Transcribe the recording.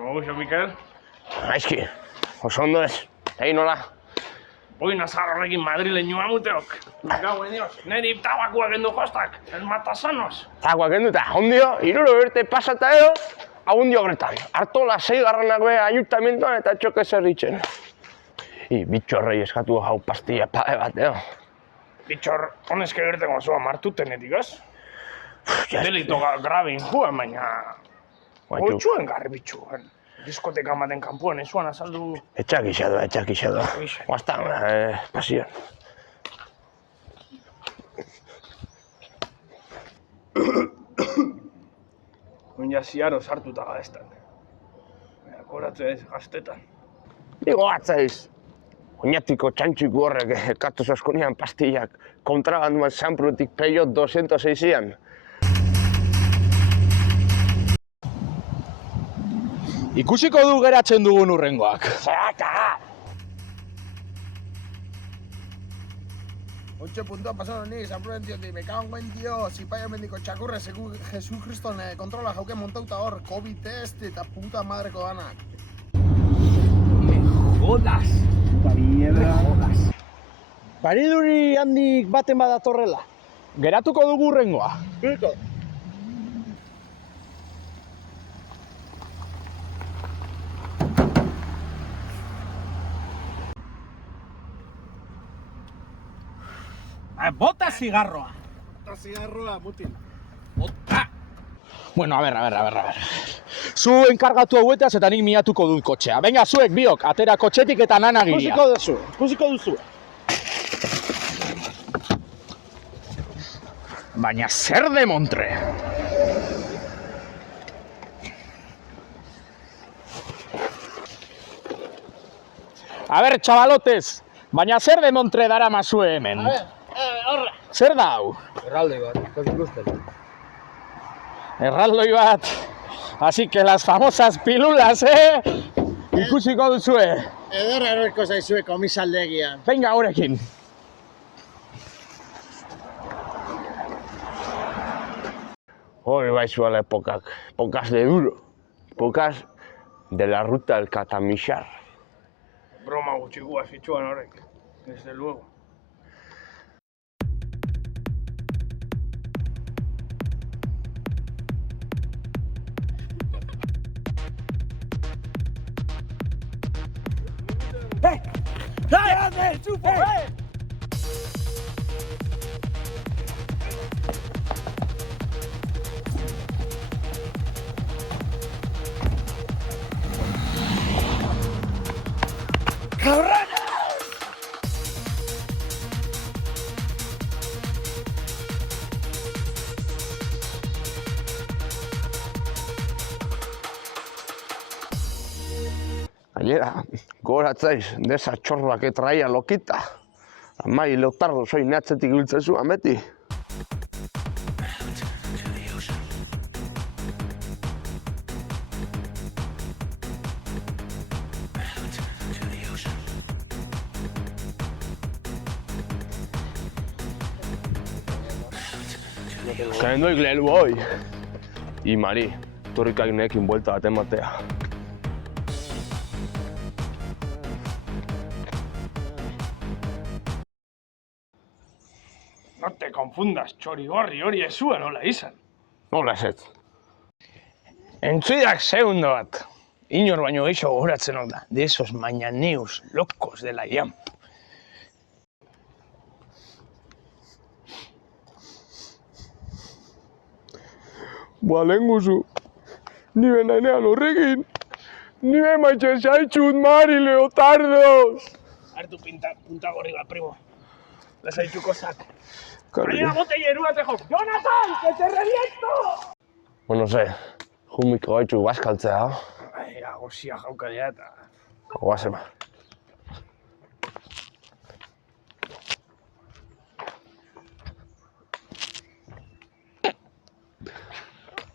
Moguxo, Mikel? Aizki, oso ondo ez. Egin nola? Boi nazar horrekin madrileñoa muteok. Gauen dios, neri tabakoa gendu jostak, el matasanos. Tabakoa gendu eta ondio, 60 urte pasata edo, agundio gretan. Artola 6. Be ayuntamentoan eta txoke zerritzen. Bitxorrei eskatu hau pastilla pade bat, edo. Bitxor, honeske gerteko zua martutenetik, ez? Delito grabe injuen, baina... Goitxuen garri bitxuen. Diskoteka maten kanpuan, ezuan azaldu... Etxak isado. Guaztan, pasion. Oina ziaro sartuta gadeztan. Koratzea ez gaztetan. Digo atzaiz. Oinatiko txantxiku horrek ekatu askonian pastillak kontrabanduan Sanprutik Peugeot 206-ian. Ikusiko du geratzen dugun urrengoak. Zeraka! 8 puntua pasado ni, San Prudentziotik, me cago en Dios, Zipaia mendiko txakurre, Jesus Kriston kontrola jauke montauta hor, COVID test eta puta madreko danak. Jodas! Puta mierda. Jodas. Pariduri handik baten badatorrela. Geratuko dugu urrengoa. Birko. Bota zigarroa! Bota zigarroa, mutil. Bota! Bueno, a ver. Zu enkargatu hauetaz eta nik miatuko dut kotxea. Venga, zuek biok, atera kotxetik eta nanagiria. Ikusiko duzu. Baina zer de montre? A ver, chavalotes, baina zer de montre dara mazue hemen? Horra. Zer da hau? Erraldoi bat, ikusi ikusten. Erraldoi bat. Así que las famosas pilulas, Ikusiko duzue. Ederra erorko zaizue komisaldegian. Venga, horekin. Hori baizuela epocas de duro. Epocas de la ruta del Catamixar. Broma gutxikua zitsuan horrek, desde luego. Gainera, gogoratzaiz, desa txorroa que traia loquita. Amai Leotardo soin atzetik biltzen zuen beti. Kendoik lehelu hoi. I Mari, turrikak nekin buelta bat ematea. No te confundas, txorigorri hori ez zuen hola izan. Nola ez ez? Entzuidak segundo bat. Inor baino gehiago gogoratzen hau da. De esos mañaneos locos de la IAM. Lehen guzu, nire nahinean horrekin, nire maitxe zaitxut Mari Leotardos. Hartu punta gorri bat, primo. Lasaituko zak. Karri. Baina botellerua te jok. Jonathan, que te reviento! Bueno, ze, jumiko gaitxu baskaltzea, Ai, agozia jaukadea eta... Goazema.